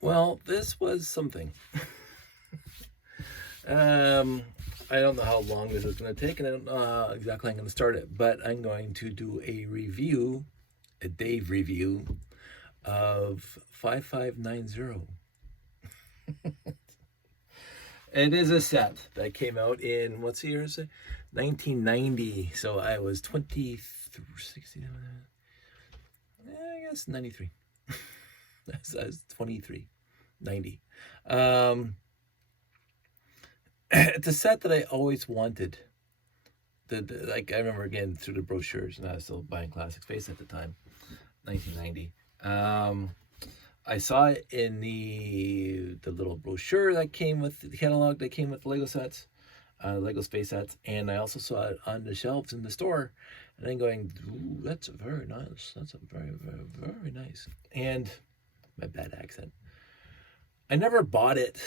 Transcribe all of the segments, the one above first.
Well, this was something. I don't know how long this is going to take, and I don't know exactly how I'm going to start it, but I'm going to do a review, a Dave review of 5590. It is a set that came out in, what's the year? 1990. So I was 60, I guess 93. I was 23, 90. It's a set that I always wanted. Like I remember again through the brochures, and I was still buying Classic Space at the time, 1990. I saw it in the little brochure that came with the catalog that came with the Lego sets, Lego Space sets, and I also saw it on the shelves in the store, and I'm going, ooh, that's very nice. That's a very, very, very nice. And my bad accent. I never bought it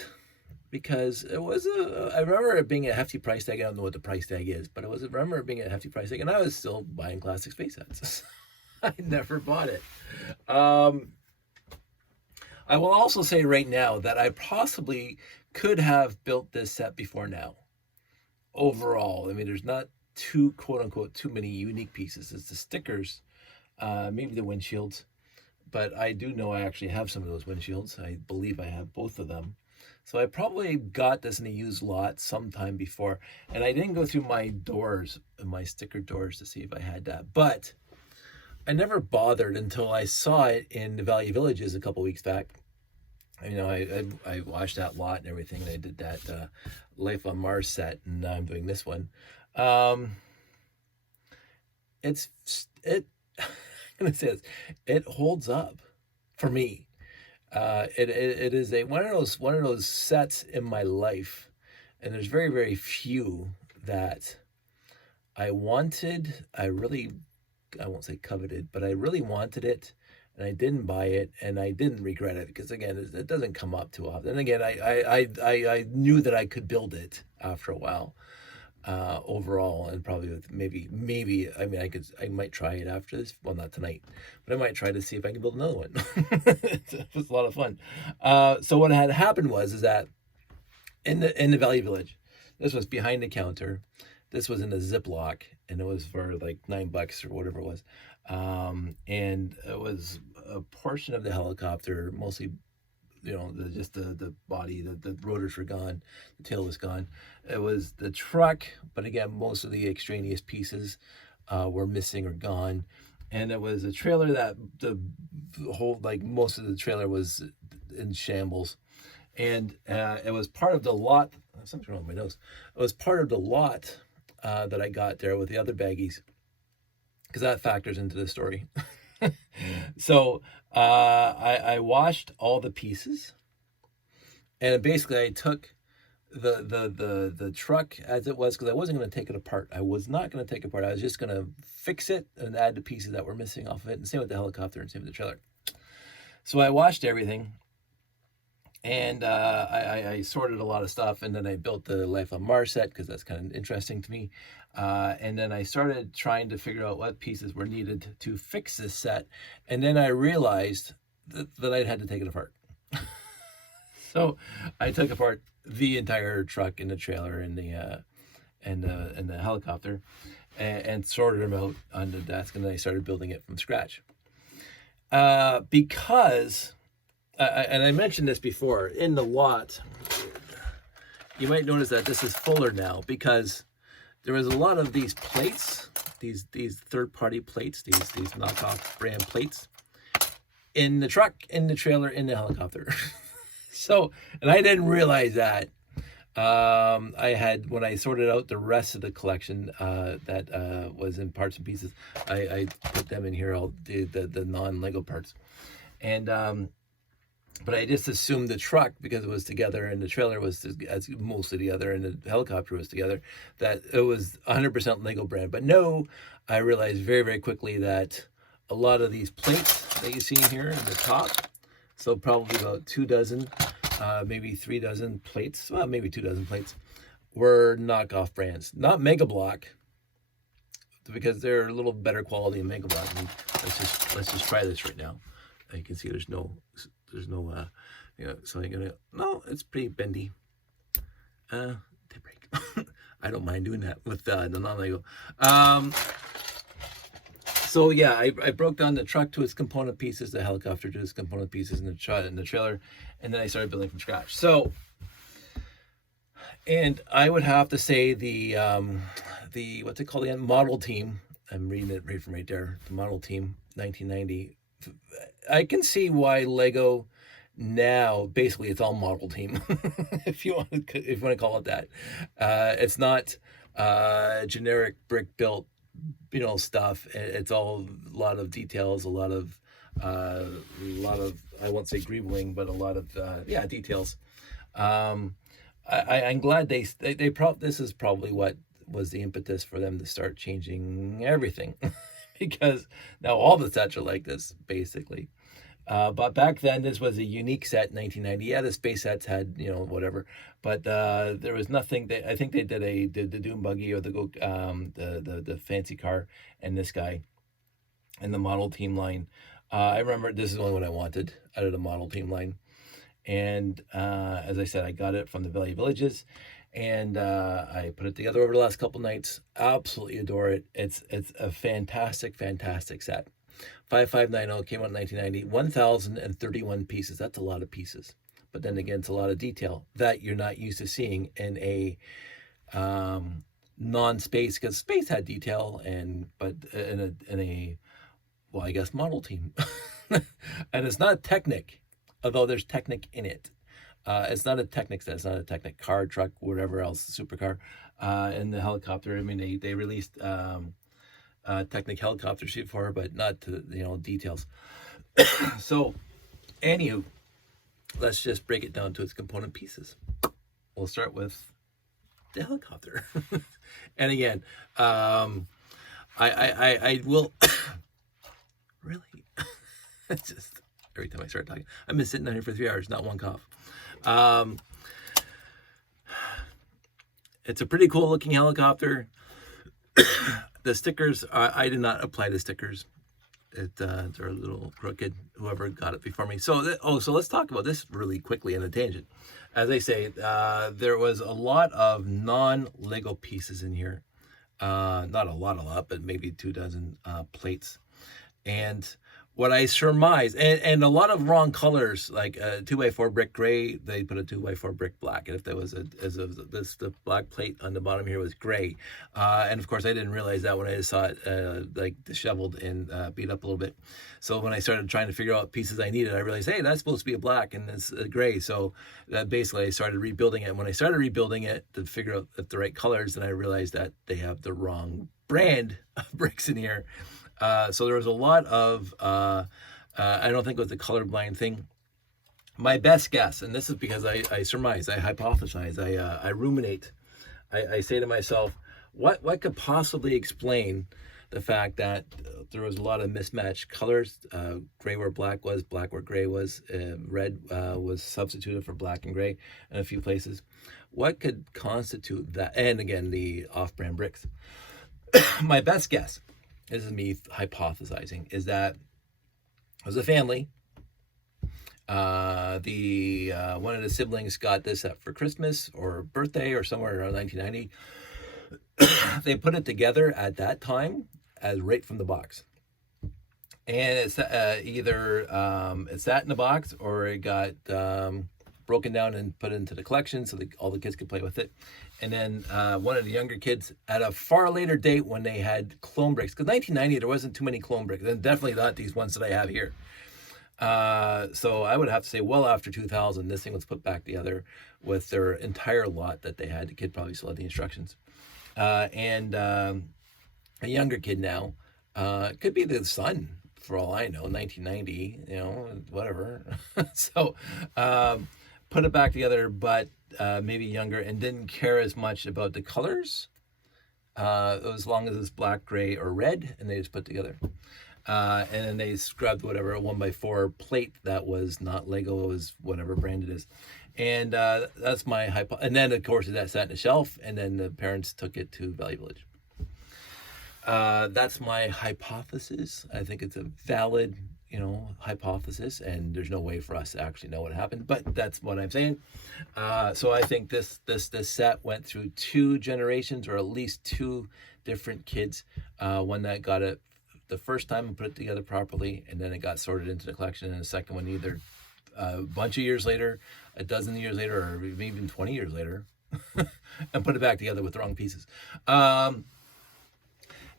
because it was I remember it being a hefty price tag. I don't know what the price tag is, but I remember it being a hefty price tag, and I was still buying Classic Space sets. I never bought it. I will also say right now that I possibly could have built this set before now. Overall, I mean, there's not too, quote unquote, too many unique pieces. It's the stickers, maybe the windshields, but I do know I actually have some of those windshields. I believe I have both of them. So I probably got this in a used lot sometime before, and I didn't go through my doors, my sticker doors, to see if I had that. But I never bothered until I saw it in the Valley Villages a couple weeks back. You know, I watched that lot and everything, and I did that Life on Mars set, and now I'm doing this one. It I'm gonna say this, it holds up for me. It is one of those sets in my life, and there's very, very few that I wanted. I won't say coveted, but I really wanted it, and I didn't buy it, and I didn't regret it because again, it doesn't come up too often. And again, I knew that I could build it after a while. Overall, and probably with maybe I mean I might try it after this, well, not tonight, but I might try to see if I can build another one. It was a lot of fun. So what had happened was that in the Valley Village, this was behind the counter, this was in a Ziploc, and it was for like $9 or whatever it was, and it was a portion of the helicopter, mostly, you know, just the body, the rotors were gone, the tail was gone. It was the truck, but again, most of the extraneous pieces were missing or gone. And it was a trailer that the whole, like most of the trailer was in shambles. And it was part of the lot, something wrong with my nose. It was part of the lot that I got there with the other baggies, because that factors into the story. So I washed all the pieces, and basically I took the truck as it was, because I wasn't going to take it apart. I was not going to take it apart. I was just going to fix it and add the pieces that were missing off of it, and same with the helicopter and same with the trailer. So I washed everything, and I sorted a lot of stuff, and then I built the Life on Mars set because that's kind of interesting to me. And then I started trying to figure out what pieces were needed to fix this set, and then I realized that I'd had to take it apart. So I took apart the entire truck and the trailer and the helicopter, and sorted them out on the desk, and then I started building it from scratch. Because and I mentioned this before, in the lot, you might notice that this is fuller now because there was a lot of these plates, these third-party plates, these knockoff brand plates, in the truck, in the trailer, in the helicopter. So, and I didn't realize that. I had, when I sorted out the rest of the collection that was in parts and pieces, I put them in here, all the non-Lego parts. And but I just assumed the truck, because it was together and the trailer was mostly together and the helicopter was together, that it was 100% Lego brand. But no, I realized very, very quickly that a lot of these plates that you see in here in the top, so probably about 2 dozen, maybe 3 dozen plates, well, maybe 2 dozen plates, were knockoff brands. Not Mega Block, because they're a little better quality than Mega Block. I mean, let's just try this right now. You can see there's no there's no, so I'm gonna, no, it's pretty bendy. They break. I don't mind doing that with the non-Lego. So yeah, I broke down the truck to its component pieces, the helicopter to its component pieces, and the trailer, and then I started building from scratch. So, and I would have to say the what's it called again? Model team. I'm reading it right from right there. The model team, 1990. I can see why Lego now basically it's all model team, if you want to call it that. It's not generic brick built, stuff. It's all a lot of details, a lot of I won't say greebling, but a lot of details. I'm glad they this is probably what was the impetus for them to start changing everything, because now all the sets are like this basically. But back then, this was a unique set in 1990. Yeah, the space sets had, whatever. But there was nothing. I think they did the Doom Buggy or the fancy car and this guy and the model team line. I remember this is the only one I wanted out of the model team line. And as I said, I got it from the Valley Villages. And I put it together over the last couple nights. Absolutely adore it. It's a fantastic, fantastic set. 5590 came out in 1990. 1,031 pieces. That's a lot of pieces. But then again, it's a lot of detail that you're not used to seeing in a non-space, because space had detail, but in a well, I guess model team. And it's not Technic, although there's Technic in it. It's not a Technic set. It's not a Technic car, truck, whatever else, supercar. And the helicopter, I mean, they released Technic helicopter shoot for her, but not to details. So, anywho, let's just break it down to its component pieces. We'll start with the helicopter. And again, I will really. It's just every time I start talking, I've been sitting down here for 3 hours, not one cough. It's a pretty cool looking helicopter. The stickers, I did not apply the stickers. They're a little crooked, whoever got it before me. So, so let's talk about this really quickly in a tangent. As I say, there was a lot of non-Lego pieces in here. Not a lot, but maybe 24 plates. And what I surmise, and a lot of wrong colors, like a 2x4 brick gray, they put a 2x4 brick black. And if there was the black plate on the bottom here was gray. And of course, I didn't realize that when I just saw it like disheveled and beat up a little bit. So when I started trying to figure out what pieces I needed, I realized, hey, that's supposed to be a black and it's a gray. So basically, I started rebuilding it. And when I started rebuilding it to figure out the right colors, then I realized that they have the wrong brand of bricks in here. So there was a lot of, I don't think it was a colorblind thing. My best guess, and this is because I surmise, I hypothesize, I ruminate. I say to myself, what could possibly explain the fact that there was a lot of mismatched colors, gray where black was, black where gray was, red was substituted for black and gray in a few places. What could constitute that? And again, the off-brand bricks. My best guess, this is me hypothesizing, is that as a family, one of the siblings got this for Christmas or birthday or somewhere around 1990. They put it together at that time as right from the box, and it's either it sat in the box or it got broken down and put into the collection so that all the kids could play with it. And then one of the younger kids at a far later date when they had clone bricks, because 1990 there wasn't too many clone bricks, and definitely not these ones that I have here. So I would have to say well after 2000 this thing was put back together with their entire lot that they had. The kid probably still had the instructions. And a younger kid now, could be the son for all I know, 1990, whatever. So put it back together, but maybe younger, and didn't care as much about the colors as long as it's black, gray, or red, and they just put together. And then they scrubbed whatever 1x4 plate that was not Lego, it was whatever brand it is. And that's my and then of course that sat in a shelf, and then the parents took it to Valley Village. That's my hypothesis. I think it's a valid, hypothesis, and there's no way for us to actually know what happened. But that's what I'm saying. So I think this set went through 2 generations, or at least 2 different kids. One that got it the first time and put it together properly, and then it got sorted into the collection. And the second one, either a bunch of years later, a dozen years later, or even 20 years later, and put it back together with the wrong pieces.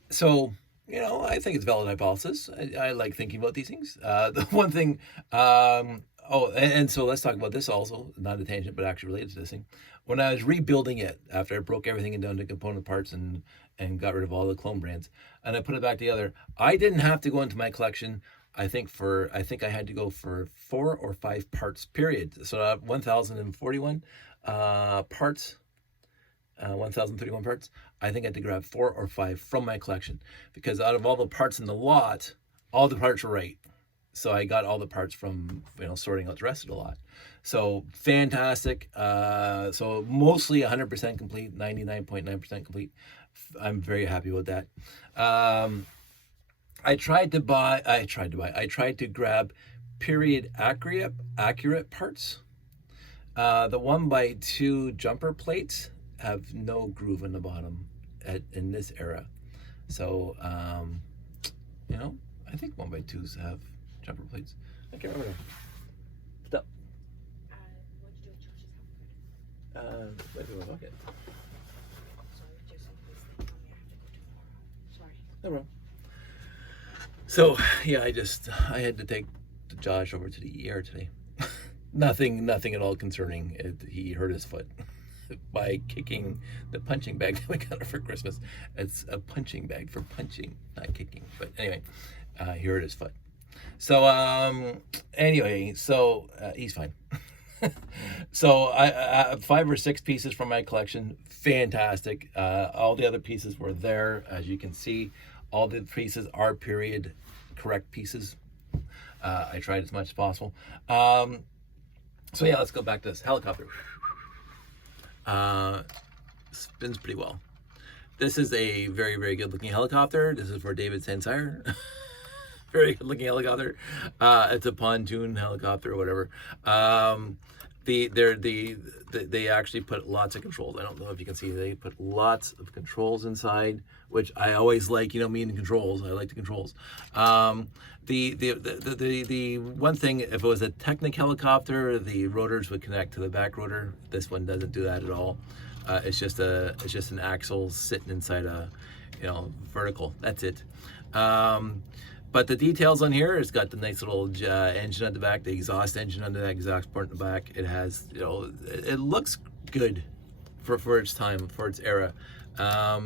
So, I think it's valid hypothesis. I like thinking about these things. The one thing, and so let's talk about this also, not a tangent, but actually related to this thing. When I was rebuilding it after I broke everything down to component parts and got rid of all the clone brands, and I put it back together, I didn't have to go into my collection. I think I had to go for 4 or 5 parts, period. So 1,041 parts. 1,031 parts. I think I had to grab 4 or 5 from my collection, because out of all the parts in the lot, all the parts were right. So I got all the parts from sorting out the rest of the lot. So fantastic. So mostly 100% complete, 99.9% complete. I'm very happy with that. I tried to grab period accurate parts. The 1x2 jumper plates have no groove in the bottom in this era. So, I think 1x2s have jumper plates. I can't remember. Stop. What'd you do with George's house? Wait for my bucket. Sorry, just in case they tell me I have to go tomorrow. Sorry. No problem. So, yeah, I had to take Josh over to the ER today. Nothing at all concerning. He hurt his foot by kicking the punching bag that we got her for Christmas. It's a punching bag for punching, not kicking. But anyway, he hurt his foot. So he's fine. So I 5 or 6 pieces from my collection, fantastic. All the other pieces were there, as you can see. All the pieces are period correct pieces. I tried as much as possible. So yeah, let's go back to this helicopter. Spins pretty well. This is a very, very good looking helicopter. This is for David Sansire. Very good looking helicopter. It's a pontoon helicopter or whatever. They actually put lots of controls. I don't know if you can see, they put lots of controls inside, which I always like, me and the controls. I like the controls. The one thing, if it was a Technic helicopter, the rotors would connect to the back rotor. This one doesn't do that at all. It's just an axle sitting inside a vertical. That's it. But the details on here, it's got the nice little engine on the back, the exhaust engine on the exhaust port in the back. It has, it looks good for its time, for its era. I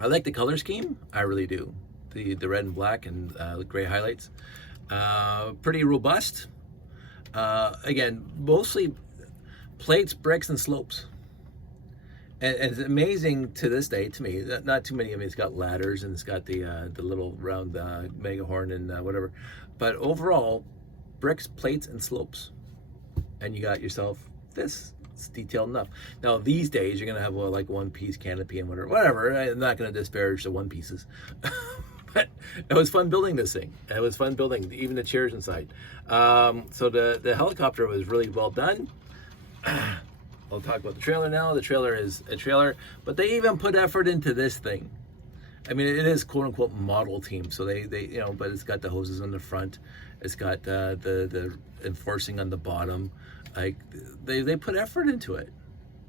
like the color scheme. I really do. The red and black and gray highlights. Pretty robust. Again, mostly plates, bricks, and slopes. And it's amazing to this day, to me, not too many of them. It's got ladders and it's got the little round mega horn and whatever. But overall, bricks, plates, and slopes. And you got yourself this. It's detailed enough. Now, these days, you're going to have like one-piece canopy and whatever. I'm not going to disparage the one pieces. But it was fun building this thing. It was fun building even the chairs inside. So the helicopter was really well done. I'll talk about the trailer now. The trailer is a trailer, but they even put effort into this thing. I mean, it is quote unquote model team. So they but it's got the hoses on the front. It's got the enforcing on the bottom. Like they put effort into it.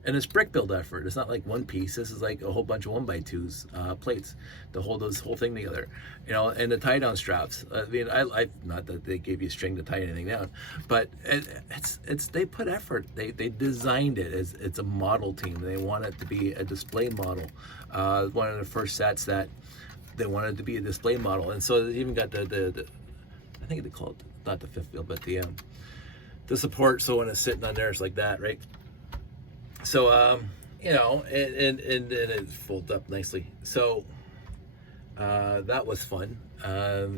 And it's brick build effort. It's not like one piece. This is like a whole bunch of 1x2s plates to hold this whole thing together. And the tie down straps. I mean, I not that they gave you string to tie anything down, but it's they put effort. They designed it as it's a model team. They want it to be a display model. One of the first sets that they wanted to be a display model, and so they even got the I think they call it not the fifth wheel, but the support. So when it's sitting on there, it's like that, right? So, and it folds up nicely. So, that was fun.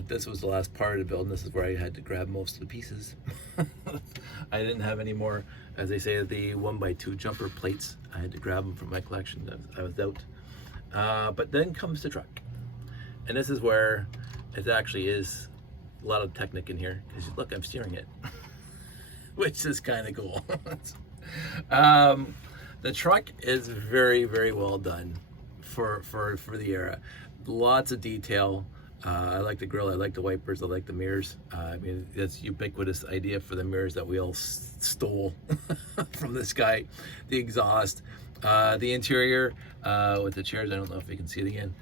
This was the last part of the build, and this is where I had to grab most of the pieces. I didn't have any more, as they say, the 1x2 jumper plates. I had to grab them from my collection. I was out. But then comes the truck. And this is where it actually is A lot of technique in here because look, I'm steering it, which is kind of cool. um, the truck is very, very well done for the era. Lots of detail. I like the grill. I like the wipers. I like the mirrors. I mean, it's ubiquitous idea for the mirrors that we all stole from this guy. The exhaust, the interior with the chairs. I don't know if you can see it again.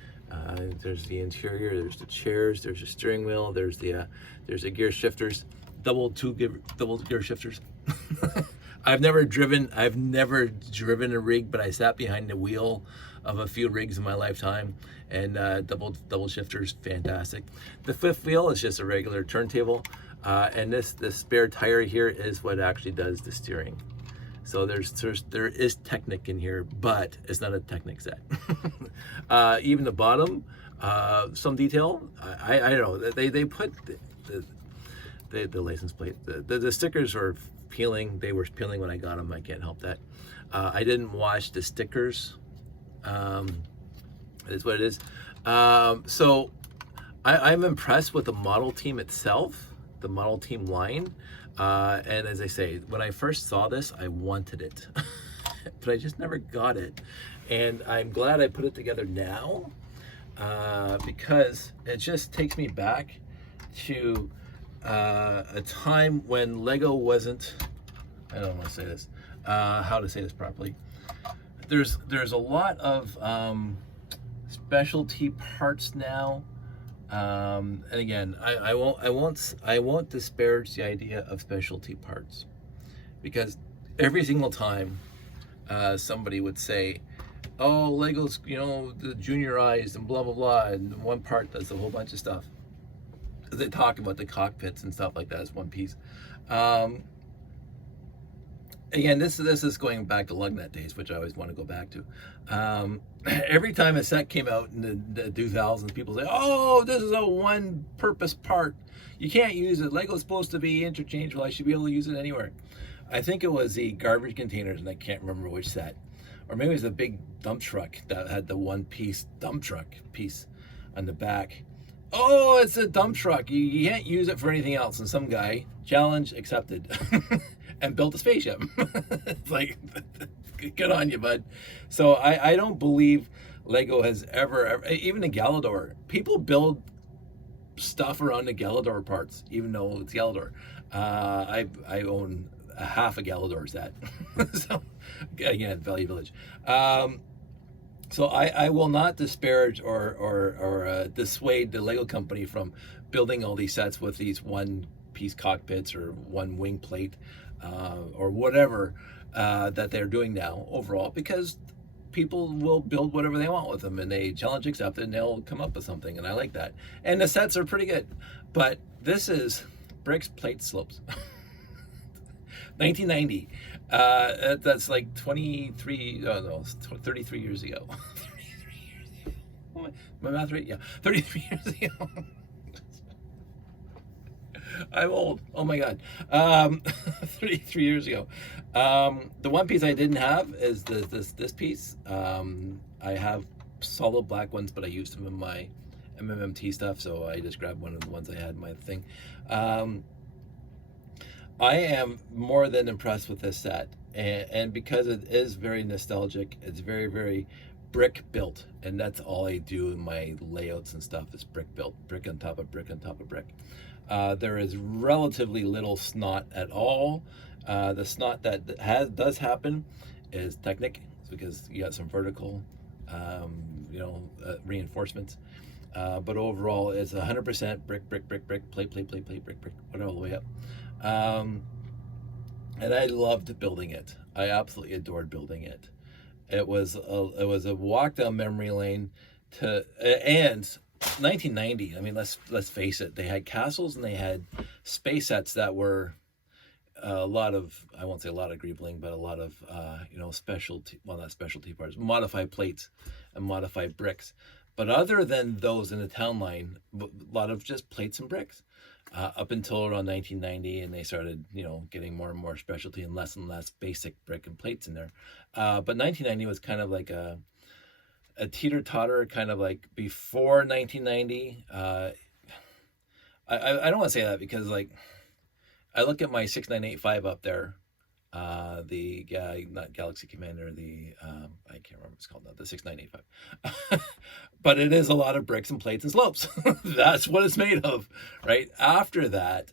There's the interior. There's the chairs. There's the steering wheel. There's the gear shifters, double gear shifters. I've never driven a rig, but I sat behind the wheel of a few rigs in my lifetime, and double shifters, fantastic. The fifth wheel is just a regular turntable, and this spare tire here is what actually does the steering. So there is Technic in here, but it's not a Technic set. Even the bottom, some detail. I don't know. They put the license plate. The stickers are peeling. They were peeling when I got them. I can't help that. I didn't wash the stickers. Is what it is. So I'm impressed with the model team itself, the model team line. And as I say, when I first saw this, I wanted it, but I just never got it. And I'm glad I put it together now, because it just takes me back to a time when Lego wasn't, I don't want to say this, how to say this properly. There's a lot of specialty parts now. And again, I won't disparage the idea of specialty parts, because every single time somebody would say, oh, Lego's, the juniorized and blah blah blah, and one part does a whole bunch of stuff. They talk about the cockpits and stuff like that as one piece. Again, this is going back to Lugnet days, which I always want to go back to. Every time a set came out in the 2000s, people say, oh, this is a one-purpose part. You can't use it. Lego's supposed to be interchangeable. I should be able to use it anywhere. I think it was the garbage containers, and I can't remember which set. Or maybe it was the big dump truck that had the one-piece dump truck piece on the back. Oh, it's a dump truck. You can't use it for anything else. And some guy, challenge accepted, and built a spaceship. It's like, good on you, bud. So I don't believe Lego has ever, even the Galador, people build stuff around the Galador parts, even though it's Galador. I own a half a Galador set. So again, Valley Village. So I will not disparage or dissuade the Lego company from building all these sets with these one-piece cockpits or one wing plate or whatever that they're doing now overall, because people will build whatever they want with them, and they challenge accepted, and they'll come up with something, and I like that. And the sets are pretty good, but this is bricks, plates, slopes. 1990. That's like 33 years ago. 33 years ago. My math right? Yeah, 33 years ago. I'm old. Oh my god. 33 years ago. The one piece I didn't have is this piece. I have solid black ones, but I used them in my MMMT stuff, so I just grabbed one of the ones I had in my thing. I am more than impressed with this set, and because it is very nostalgic, it's very, very brick built, and that's all I do in my layouts and stuff is brick built, brick on top of brick on top of brick. There is relatively little snot at all. The snot that does happen is Technic, because you got some vertical, reinforcements. But overall, it's 100% brick, brick, brick, brick, plate, plate, plate, plate, brick, brick, all the way up. And I loved building it. I absolutely adored building it. It was a walk down memory lane and 1990. I mean, let's face it. They had castles and they had space sets that were a lot of, I won't say a lot of greebling, but a lot of specialty, well, not specialty parts, modified plates and modified bricks. But other than those in the town line, a lot of just plates and bricks. Up until around 1990, and they started, getting more and more specialty and less basic brick and plates in there. But 1990 was kind of like a teeter-totter, kind of like before 1990. I don't want to say that because like I look at my 6985 up there, the not Galaxy Commander, the I can't remember what it's called now, the 6985. But it is a lot of bricks and plates and slopes. That's what it's made of, right? After that,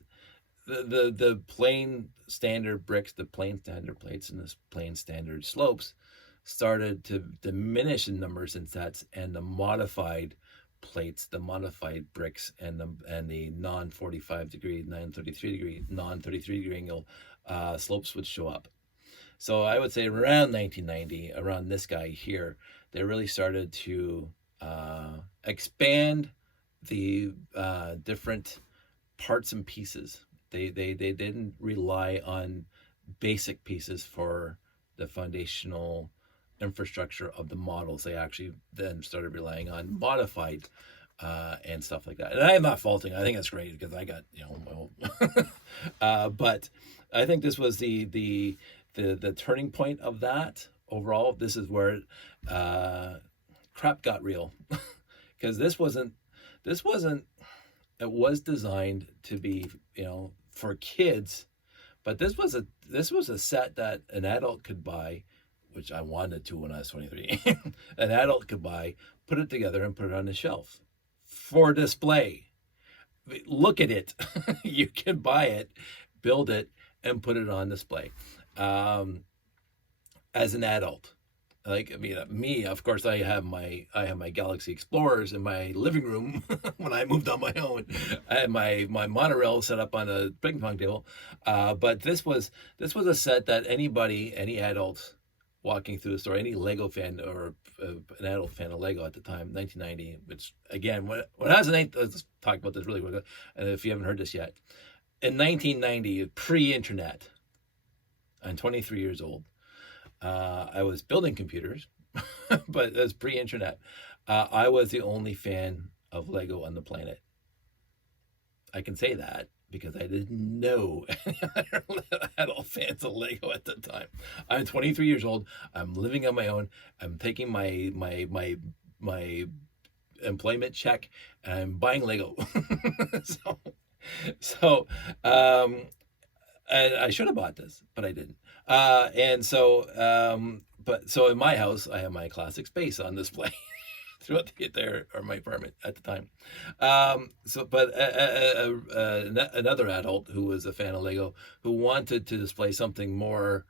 the plain standard bricks, the plain standard plates, and the plain standard slopes started to diminish in numbers and sets, and the modified plates, the modified bricks, and the non 45 degree, 933 degree, non 33 degree angle slopes would show up. So I would say around 1990, around this guy here, they really started to expand the different parts and pieces. They didn't rely on basic pieces for the foundational infrastructure of the models. They actually then started relying on modified and stuff like that. And I'm not faulting. I think that's great because I got but I think this was the turning point of that. Overall, this is where crap got real because this wasn't. It was designed to be for kids, but this was a set that an adult could buy, which I wanted to when I was 23. An adult could buy, put it together, and put it on the shelf for display. Look at it. You can buy it, build it, and put it on display as an adult. Like, I mean, me, of course, I have my Galaxy Explorers in my living room when I moved on my own. I had my monorail set up on a ping pong table, but this was a set that any adult walking through the store, any Lego fan or an adult fan of Lego at the time, 1990. Which again, when I was let's talk about this really quick. And if you haven't heard this yet, in 1990, pre-internet, I'm 23 years old. I was building computers, but it was pre-internet. I was the only fan of Lego on the planet. I can say that because I didn't know any other adult fans of Lego at the time. I'm 23 years old. I'm living on my own. I'm taking my employment check and I'm buying Lego. so and I should have bought this, but I didn't. But so in my house, I have my classic space on display throughout my apartment at the time. But another adult who was a fan of Lego, who wanted to display something more.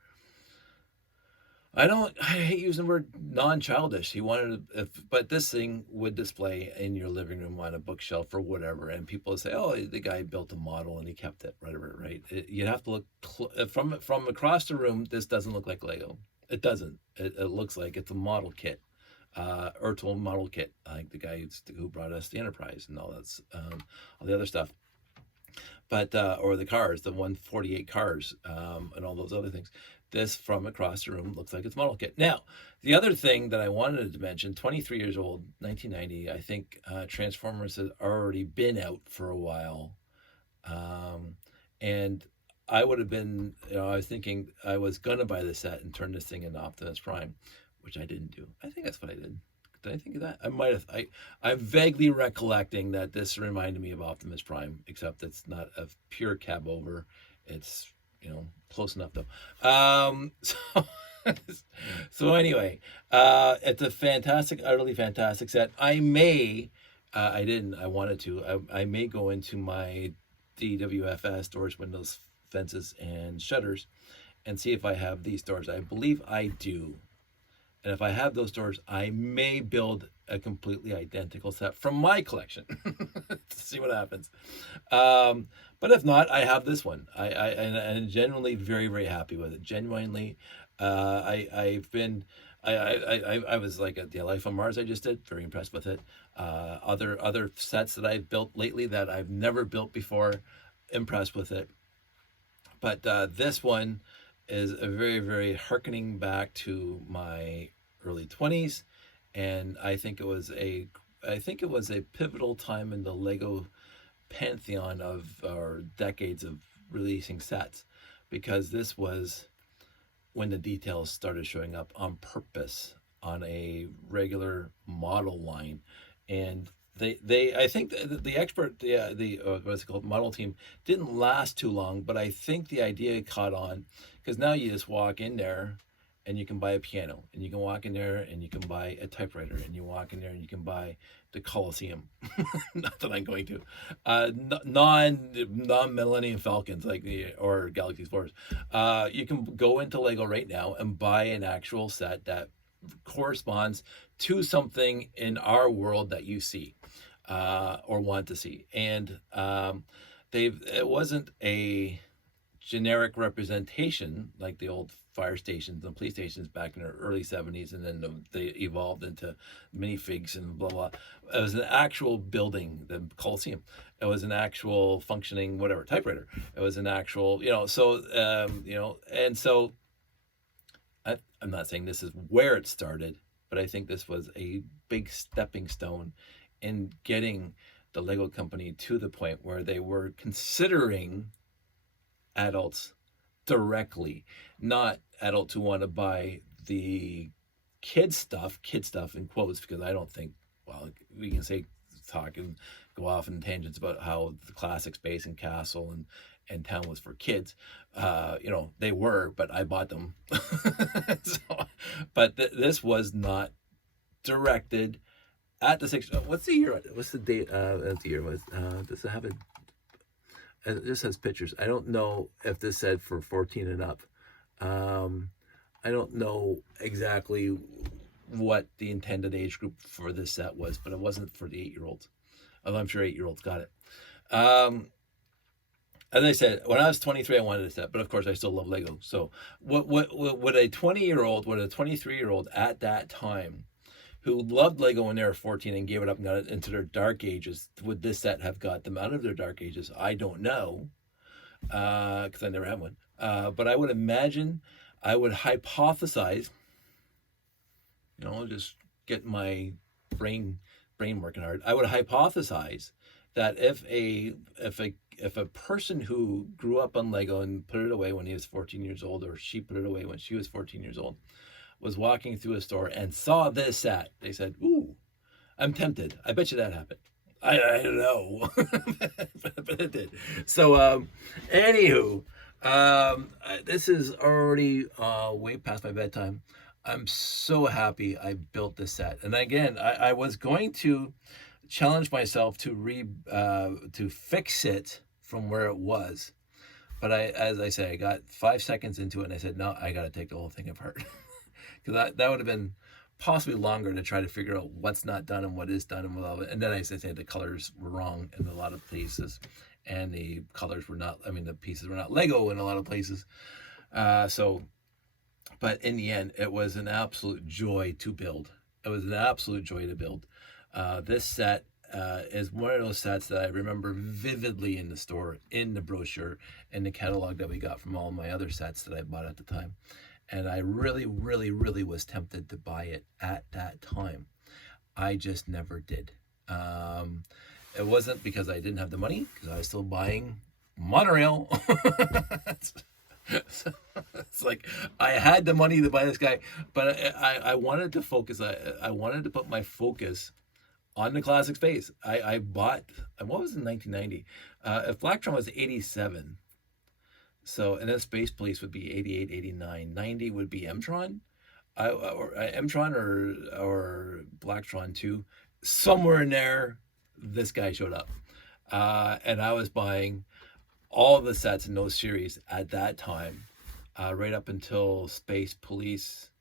I hate using the word non-childish. He wanted but this thing would display in your living room on a bookshelf or whatever, and people would say, "Oh, the guy built a model and he kept it, whatever." Right? You'd have to look from across the room. This doesn't look like Lego. It doesn't. It looks like it's a model kit, Ertl model kit, like the guy who brought us the Enterprise and all that's all the other stuff. But or the cars, the 148 cars, and all those other things. This from across the room looks like it's model kit. Now, the other thing that I wanted to mention, 23 years old, 1990, I think Transformers had already been out for a while. And I would have been, I was thinking I was going to buy the set and turn this thing into Optimus Prime, which I didn't do. I think that's what I did. Did I think of that? I might have. I'm vaguely recollecting that this reminded me of Optimus Prime, except it's not a pure cab over. It's close enough though. So anyway, it's a fantastic, utterly fantastic set. I wanted to. I may go into my DWFS, doors, windows, fences, and shutters, and see if I have these doors. I believe I do. And if I have those doors, I may build a completely identical set from my collection to see what happens. But if not, I have this one. I'm genuinely very, very happy with it. Genuinely, I was like at the Life on Mars I just did, very impressed with it. Other sets that I've built lately that I've never built before, impressed with it. But this one is a very, very hearkening back to my early 20s, and I think it was a pivotal time in the Lego pantheon of our decades of releasing sets, because this was when the details started showing up on purpose on a regular model line, and they I think the expert the what's it called model team didn't last too long, but I think the idea caught on because now you just walk in there and you can buy a piano, and you can walk in there and you can buy a typewriter, and you walk in there and you can buy the Coliseum. Not that I'm going to non Millennium Falcons like the or Galaxy Explorers. You can go into Lego right now and buy an actual set that corresponds to something in our world that you see or want to see. And it wasn't a generic representation like the old fire stations and police stations back in the early 70s, and then they evolved into minifigs and blah blah. It was an actual building, the Coliseum. It was an actual functioning whatever typewriter. It was an actual, and so I'm not saying this is where it started, but I think this was a big stepping stone in getting the Lego company to the point where they were considering adults directly, not adults who want to buy the kid stuff in quotes, because I don't think, well, we can say, talk and go off in tangents about how the classic space and castle and town was for kids. They were, but I bought them. But this was not directed at the six. What's the year? What's the date? The year was. Does it have a? It just has pictures. I don't know if this said for 14 and up. I don't know exactly what the intended age group for this set was, but it wasn't for the 8-year-olds. Although I'm sure 8-year-olds got it. As I said, when I was 23, I wanted a set, but of course I still love Lego. So what a 20-year-old, what a 23-year-old at that time who loved Lego when they were 14 and gave it up and got it into their dark ages, would this set have got them out of their dark ages? I don't know, because I never had one. But I would imagine, I would hypothesize, just get my brain working hard. I would hypothesize that if a person who grew up on Lego and put it away when he was 14 years old, or she put it away when she was 14 years old, was walking through a store and saw this set, they said, "Ooh, I'm tempted." I bet you that happened. I don't know, but it did. So, anywho, this is already way past my bedtime. I'm so happy I built this set, and again, I was going to challenge myself to fix it from where it was, but as I say, I got 5 seconds into it, and I said, no, I got to take the whole thing apart. Because that would have been possibly longer to try to figure out what's not done and what is done, and then I said the colors were wrong in a lot of places, and the colors were not. I mean, the pieces were not Lego in a lot of places. But in the end, it was an absolute joy to build. It was an absolute joy to build. This set is one of those sets that I remember vividly in the store, in the brochure, in the catalog that we got from all my other sets that I bought at the time. And I really, really, really was tempted to buy it at that time. I just never did. It wasn't because I didn't have the money, because I was still buying monorail. So, it's like I had the money to buy this guy, but I wanted to focus. I wanted to put my focus on the classic space. I bought, what was in 1990? If Blacktron was 87, so, and then Space Police would be 88, 89, 90 would be Mtron, Mtron or Blacktron 2. Somewhere in there, this guy showed up. And I was buying all the sets in those series at that time, right up until Space Police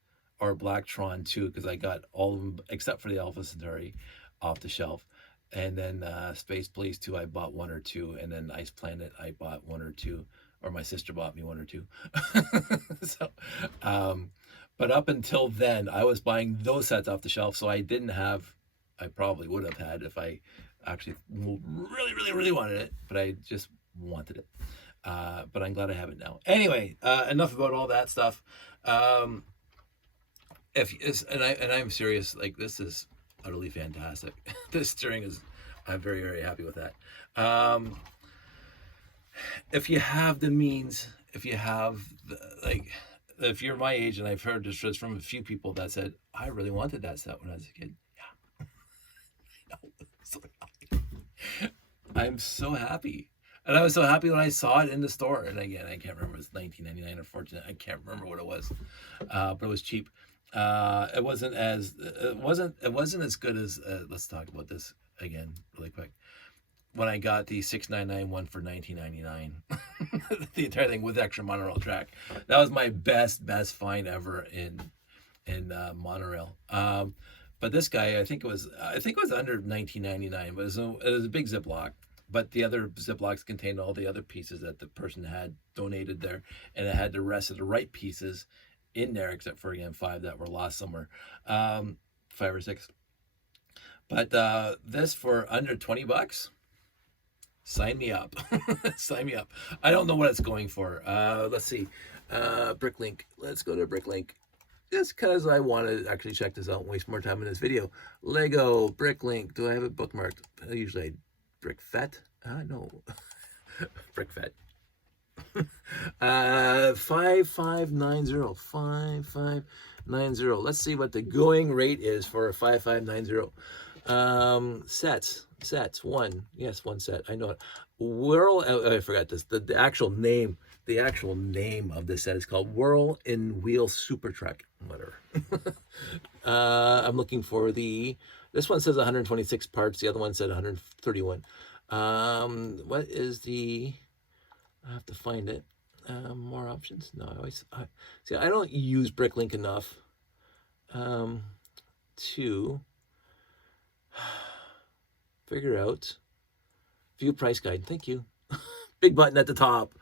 or Blacktron 2, because I got all of them except for the Alpha Centauri off the shelf. And then Space Police 2, I bought 1 or 2, and then Ice Planet, I bought 1 or 2, or my sister bought me 1 or 2. So, but up until then, I was buying those sets off the shelf, so I probably would have had if I actually really, really, really wanted it, but I just wanted it. But I'm glad I have it now. Anyway, enough about all that stuff. I'm serious, like, this is utterly fantastic. This steering is, I'm very, very happy with that. If you have the means, if you're my age, and I've heard this from a few people that said, I really wanted that set when I was a kid. Yeah. I know. I'm so happy. And I was so happy when I saw it in the store. And again, I can't remember, it was 19.99 or 14. I can't remember what it was. But it was cheap. It wasn't as good as let's talk about this again really quick. When I got the 699 one for 19.99, the entire thing with extra monorail track. That was my best find ever in monorail. But this guy, I think it was under 19.99, but it was a big Ziploc. But the other Ziplocs contained all the other pieces that the person had donated there, and it had the rest of the right pieces in there, except for again 5 that were lost somewhere, 5 or 6. But this for under $20, sign me up. Sign me up. I don't know what it's going for. Let's see. Bricklink. Let's go to Bricklink. Just because I want to actually check this out and waste more time in this video. Lego, Bricklink. Do I have it bookmarked? Usually I Brickfet. No. Brickfet. 5590. 5590. Let's see what the going rate is for a 5590. Sets. One. Yes, one set. I know it. Whirl. I forgot this. The actual name. The actual name of this set is called Whirl in Wheel Super Truck. Whatever. I'm looking for this one says 126 parts. The other one said 131. What is I have to find it. More options. No, I don't use Bricklink enough to figure out view price guide. Thank you. Big button at the top.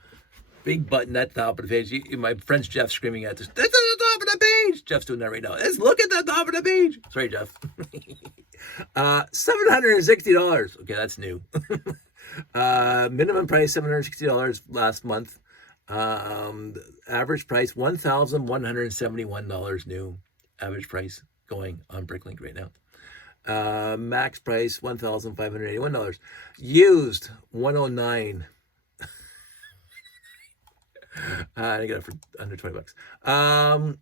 Big button at the top of the page. My friend's Jeff screaming at this. That's at the top of the page. Jeff's doing that right now. Let's look at the top of the page. Sorry, Jeff. $760. Okay, that's new. Minimum price $760 last month. Average price $1,171 new. Average price going on Bricklink right now. Max price $1,581. Used $109. I got it for under $20.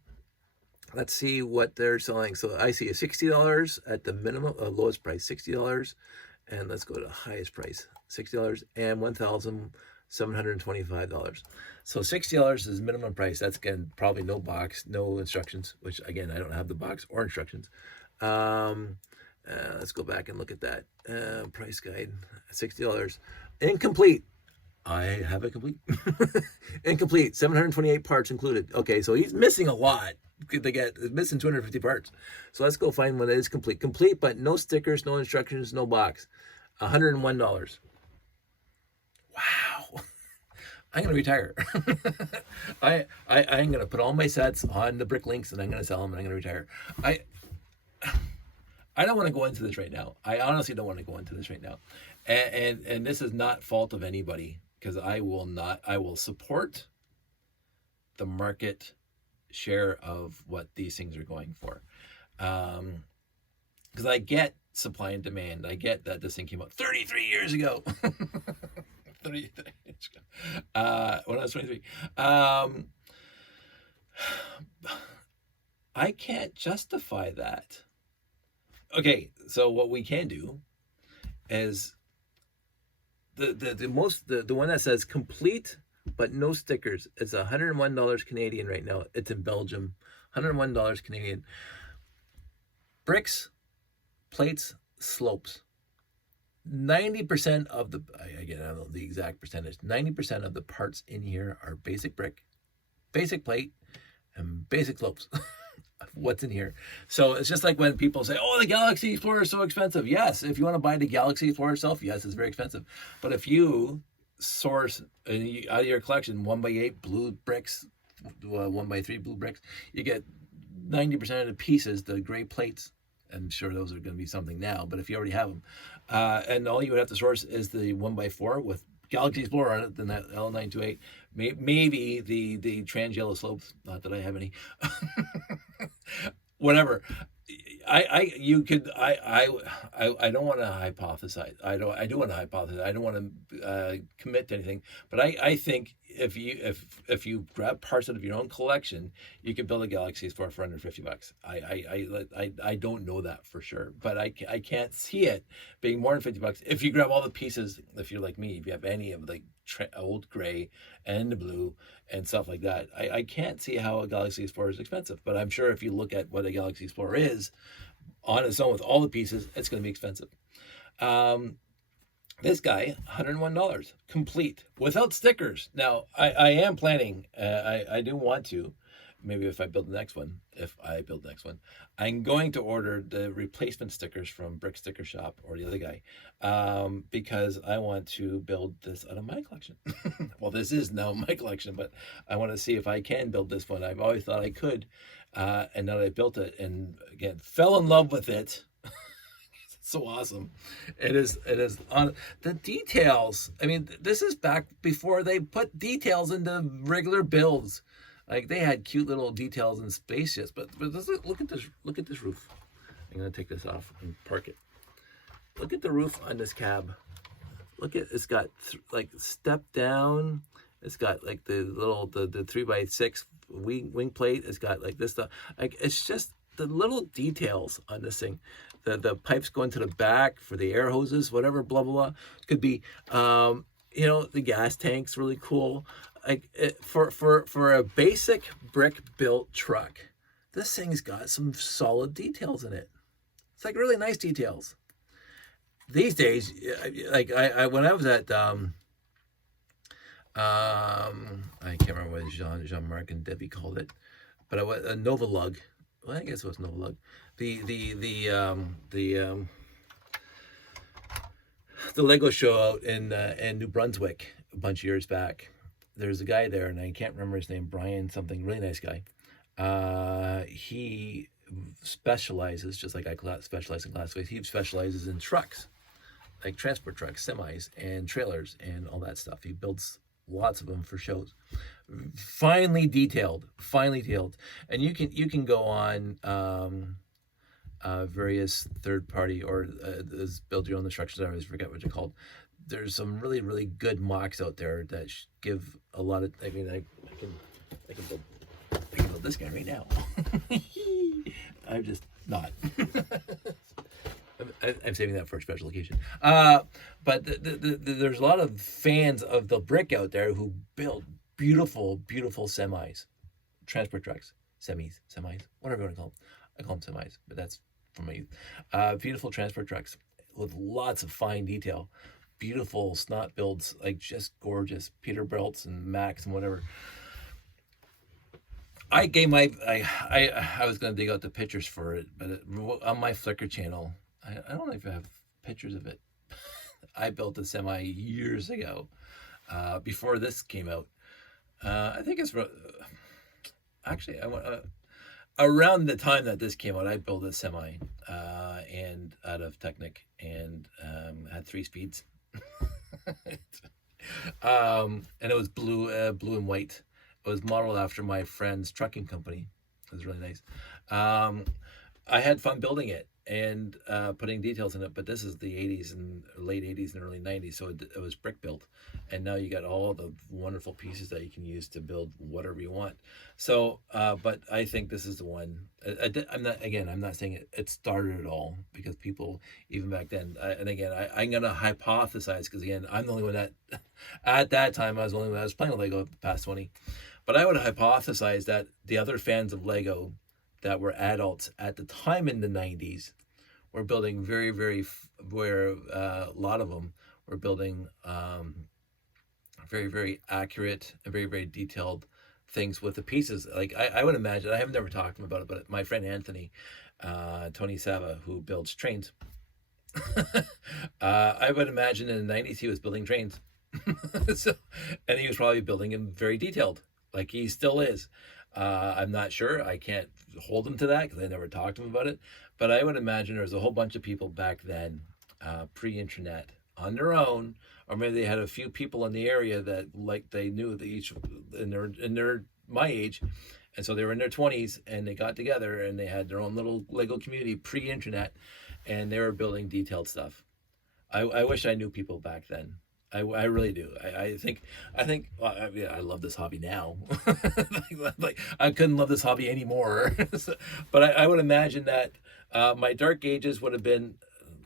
Let's see what they're selling. So I see a $60 at the minimum, lowest price, $60. And let's go to the highest price, $60 and $1,725. So $60 is minimum price. That's again probably no box, no instructions, which again I don't have the box or instructions. Let's go back and look at that price guide. $60, incomplete. I have it complete. Incomplete, 728 parts included. Okay, so he's missing a lot. Missing 250 parts. So let's go find one that is complete. Complete, but no stickers, no instructions, no box. $101. Wow. I'm gonna retire. I'm gonna put all my sets on the Bricklinks and I'm gonna sell them and I'm gonna retire. I don't want to go into this right now. I honestly don't want to go into this right now. And this is not fault of anybody, because I will support the market share of what these things are going for. Because I get supply and demand. I get that this thing came out 33 years ago. 33 years ago. When I was 23. I can't justify that. Okay, so what we can do is the one that says complete but no stickers. It's $101 Canadian right now. It's in Belgium. $101 Canadian. Bricks, plates, slopes. 90% of the, again, I don't know the exact percentage, 90% of the parts in here are basic brick, basic plate, and basic slopes. What's in here. So it's just like when people say, oh, the Galaxy Explorer is so expensive. Yes, if you want to buy the Galaxy Explorer itself, yes, it's very expensive. But if you source out of your collection 1x8 blue bricks, 1x3 blue bricks, you get 90% of the pieces, the gray plates. I'm sure those are going to be something now, but if you already have them, and all you would have to source is the 1x4 with Galaxy Explorer on it, then that L928, maybe the trans yellow slopes, not that I have any, whatever. you could, I don't want to hypothesize. I do want to hypothesize. I don't want to commit to anything. But I think if you grab parts out of your own collection, you could build a Galaxy for under $50. I don't know that for sure, but I can't see it being more than $50 if you grab all the pieces. If you're like me, if you have any of the old gray and the blue and stuff like that, I can't see how a Galaxy Explorer is expensive. But I'm sure if you look at what a Galaxy Explorer is on its own with all the pieces, it's going to be expensive. This guy, $101, complete, without stickers. Now, I am planning, I do want to, maybe if I build the next one, I'm going to order the replacement stickers from Brick Sticker Shop or the other guy, because I want to build this out of my collection. Well, this is now my collection, but I want to see if I can build this one. I've always thought I could, and now that I built it, and again, fell in love with it. So awesome. It is on the details. I mean, this is back before they put details into regular builds. Like they had cute little details in spaceships, but look at this roof. I'm gonna take this off and park it. Look at the roof on this cab. Look at, it's got like step down. It's got like the 3x6 wing plate. It's got like this stuff. Like it's just the little details on this thing. The pipes going to the back for the air hoses, whatever, blah, blah, blah. Could be, the gas tank's really cool. Like for a basic brick built truck, this thing's got some solid details in it. It's like really nice details. These days, like I when I was at, I can't remember what Jean-Marc and Debbie called it, but I was a Nova Lug. Well, I guess it was Nova Lug. The Lego show out in New Brunswick a bunch of years back. There's a guy there, and I can't remember his name. Brian something, really nice guy. He specializes, just like I specialize in glassface. He specializes in trucks, like transport trucks, semis, and trailers, and all that stuff. He builds lots of them for shows. Finely detailed, and you can go on various third party or build your own instructions. I always forget what they're called. There's some really good mocks out there that give a lot of. I mean, I can build this guy right now. I'm just not. I'm saving that for a special occasion. But there's a lot of fans of the brick out there who build beautiful semis, transport trucks, semis, whatever you want to call them. I call them semis, but that's from my youth. Beautiful transport trucks with lots of fine detail. Beautiful snot builds, like just gorgeous. Peterbilts and Max and whatever. I was going to dig out the pictures for it, but on my Flickr channel, I don't know if I have pictures of it. I built a semi years ago, before this came out. I think it's actually around the time that this came out. I built a semi and out of Technic and had 3 speeds, and it was blue and white. It was modeled after my friend's trucking company. It was really nice. I had fun building it and putting details in it, but this is the 80s and late 80s and early 90s, so it was brick built, and now you got all the wonderful pieces that you can use to build whatever you want. So but I think this is the one. I'm not saying it started it all, because people even back then, and again, I'm gonna hypothesize, because again, I'm the only one that at that time I was the only one that was playing with Lego past 20, but I would hypothesize that the other fans of Lego that were adults at the time in the 90s were building where a lot of them were building very accurate and very detailed things with the pieces. Like I would imagine, I have never talked to him about it, but my friend Anthony, Tony Sava, who builds trains, I would imagine in the 90s he was building trains. And he was probably building them very detailed, like he still is. I'm not sure. I can't hold him to that because I never talked to him about it. But I would imagine there was a whole bunch of people back then, pre-internet, on their own, or maybe they had a few people in the area that, like, they knew that each in their my age, And so they were in their 20s and they got together and they had their own little Lego community pre-internet, and they were building detailed stuff. I wish I knew people back then. I really do. I think well, I love this hobby now. like I couldn't love this hobby anymore. But I would imagine that my dark ages would have been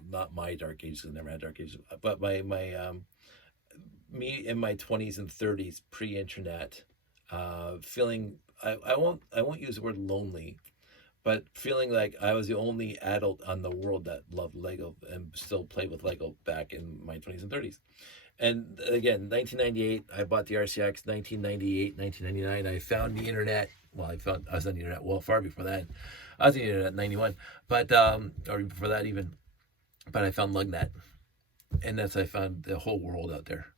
not my dark ages. I never had dark ages, but my me in my 20s and 30s pre-internet, feeling I won't use the word lonely, but feeling like I was the only adult on the world that loved Lego and still played with Lego back in my 20s and 30s. And again, 1998, I bought the RCX. 1998, 1999, I found the internet. Well, I was on the internet well far before that. I was on the internet in 91, but or before that even. But I found Lugnet, and that's I found the whole world out there.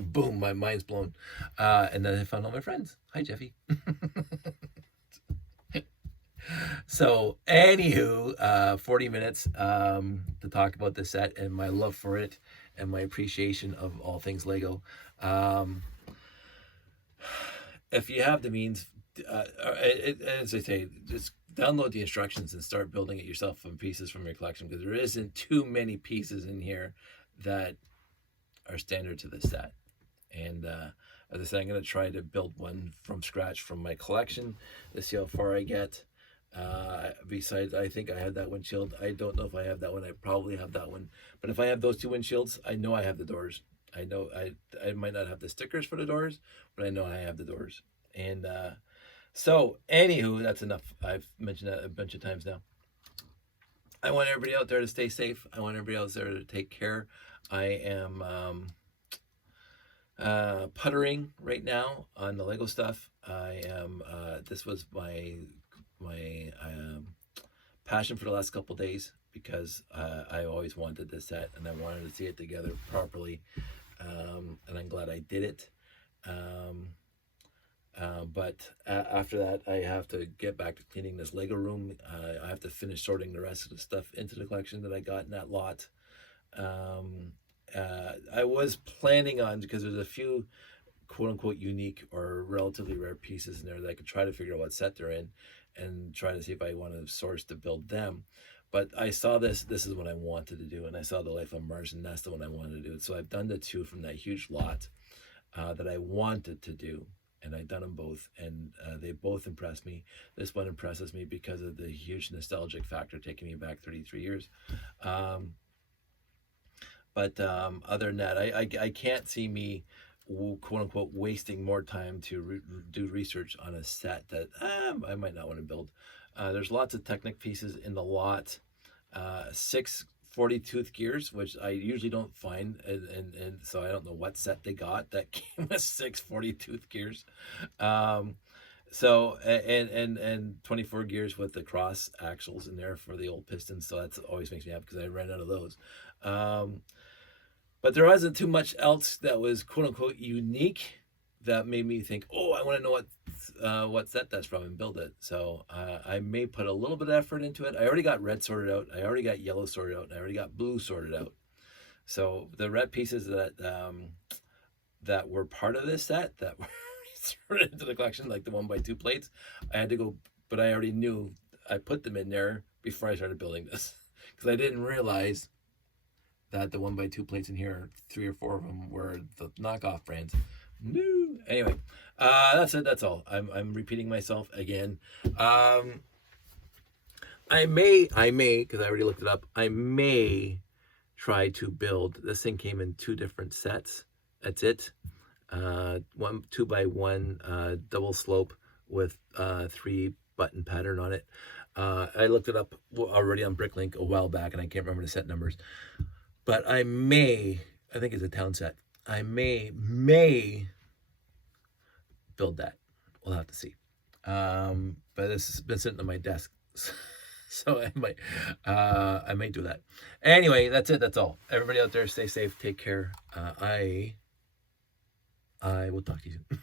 Boom, my mind's blown. And then I found all my friends. Hi, Jeffy. So, anywho, 40 minutes to talk about the set and my love for it and my appreciation of all things Lego. If you have the means, as I say, just download the instructions and start building it yourself from pieces from your collection, because there isn't too many pieces in here that are standard to the set. And as I said, I'm going to try to build one from scratch from my collection to see how far I get. Besides, I think I have that windshield. I don't know if I have that one. I probably have that one. But if I have those two windshields, I know I have the doors. I know I might not have the stickers for the doors, but I know I have the doors. And so, anywho, that's enough. I've mentioned that a bunch of times now. I want everybody out there to stay safe. I want everybody out there to take care. I am puttering right now on the Lego stuff. I am. This was my passion for the last couple days, because I always wanted this set and I wanted to see it together properly, and I'm glad I did it. But after that, I have to get back to cleaning this Lego room. I have to finish sorting the rest of the stuff into the collection that I got in that lot. I was planning on, because there's a few quote unquote unique or relatively rare pieces in there that I could try to figure out what set they're in and try to see if I want to source to build them. But I saw this is what I wanted to do, and I saw the Life on Mars, and that's the one I wanted to do. So I've done the two from that huge lot that I wanted to do, and I've done them both, and they both impressed me. This one impresses me because of the huge nostalgic factor, taking me back 33 years. But other than that, I can't see me, quote unquote, wasting more time to do research on a set that I might not want to build. There's lots of Technic pieces in the lot. 6 40-tooth gears, which I usually don't find, and so I don't know what set they got that came with 6 40-tooth gears. So and 24 gears with the cross axles in there for the old pistons. So that always makes me happy, because I ran out of those. But there wasn't too much else that was quote unquote unique that made me think, oh, I want to know what set that's from and build it. So I may put a little bit of effort into it. I already got red sorted out. I already got yellow sorted out. And I already got blue sorted out. So the red pieces that were part of this set that were sorted into the collection, like the 1x2 plates, I had to go, but I already knew I put them in there before I started building this, because I didn't realize that the 1x2 plates in here, 3 or 4 of them, were the knockoff brands. No. Anyway, that's it. That's all. I'm repeating myself again. I may, because I already looked it up, I may try to build, this thing came in 2 different sets. That's it. 2x1 double slope with 3 button pattern on it. I looked it up already on Bricklink a while back, and I can't remember the set numbers. But I think it's a town set. I may build that. We'll have to see. But this has been sitting on my desk, so I might do that. Anyway, that's it. That's all. Everybody out there, stay safe. Take care. I will talk to you soon.